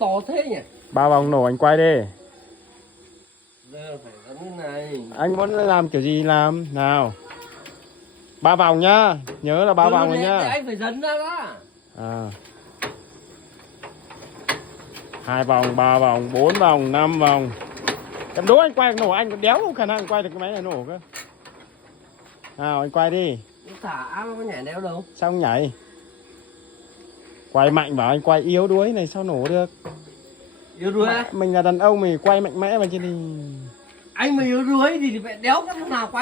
nổ to thế nhỉ? 3 vòng nổ anh quay đi. Giờ phải có cái này. Anh muốn làm kiểu gì làm nào. 3 vòng nhá, nhớ là 3 vòng rồi nhá. Anh phải dấn ra đó. À. 2 vòng, 3 vòng, 4 vòng, 5 vòng. Em đố anh quay nổ, anh còn đéo không khả năng quay được cái máy này nổ cơ. Nào anh quay đi. Thả nó có nhảy đéo đâu. Sao không nhảy? Quay mạnh bảo anh quay yếu đuối này sao nổ được? Yếu đuối á? Mình là đàn ông mình quay mạnh mẽ mà chứ thì. Anh mà yếu đuối thì phải đéo có thằng nào quay.